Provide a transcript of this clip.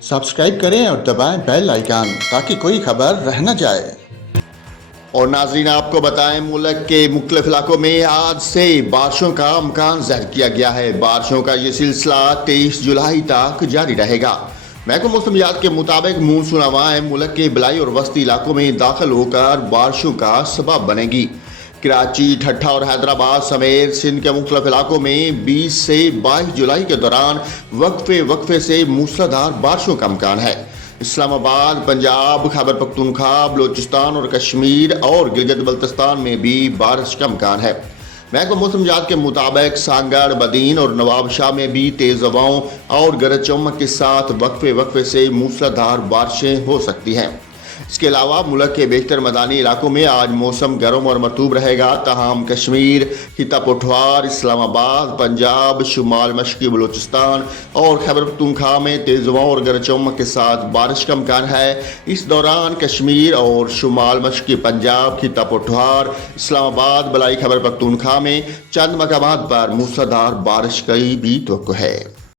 Subscribe करें और दबाएं बेल आइकन ताकि कोई खबर रह न जाए। और नाजरीन, आपको बताएं, मुल्क के मुख्तलिफ इलाकों में आज से बारिशों का इम्कान ज़ाहिर किया गया है। बारिशों का ये सिलसिला 23 जुलाई तक जारी रहेगा। महकमा मौसमियात के मुताबिक मानसून हवाएं मुल्क के बलाई और वस्ती इलाकों में दाखिल होकर बारिशों का सबब बनेगी। कराची, ठट्ठा और हैदराबाद समेत सिंध के मुख्तलिफ इलाकों में 20 से 22 जुलाई के दौरान वक्फे से मूसलाधार बारिशों का इम्कान है। इस्लामाबाद, पंजाब, खैबर पख्तूनख्वा, बलूचिस्तान और कश्मीर और गिलगित बल्तिस्तान में भी बारिश का इम्कान है। महकमा मौसमियात के मुताबिक सांगड़, बदीन और नवाबशाह में भी तेज हवाओं और गरज चमक के साथ वक्फे से मूसलाधार बारिशें हो सकती हैं। इसके अलावा मुल्क के बेशतर मैदानी इलाकों में आज मौसम गर्म और मरतूब रहेगा। तमाम कश्मीर, खिता पठवार, इस्लामाबाद, पंजाब, शुमाल मशरक़ी बलूचिस्तान और खैबर पख्तूनख्वा में तेज हवाओं और गरज चमक के साथ बारिश का इम्कान है। इस दौरान कश्मीर और शुमाल मशरक़ी पंजाब, खिता पठवार, इस्लामाबाद, बलाई खैबर पख्तूनख्वा में चंद मकामात पर मूसलाधार बारिश की भी तवक्को है।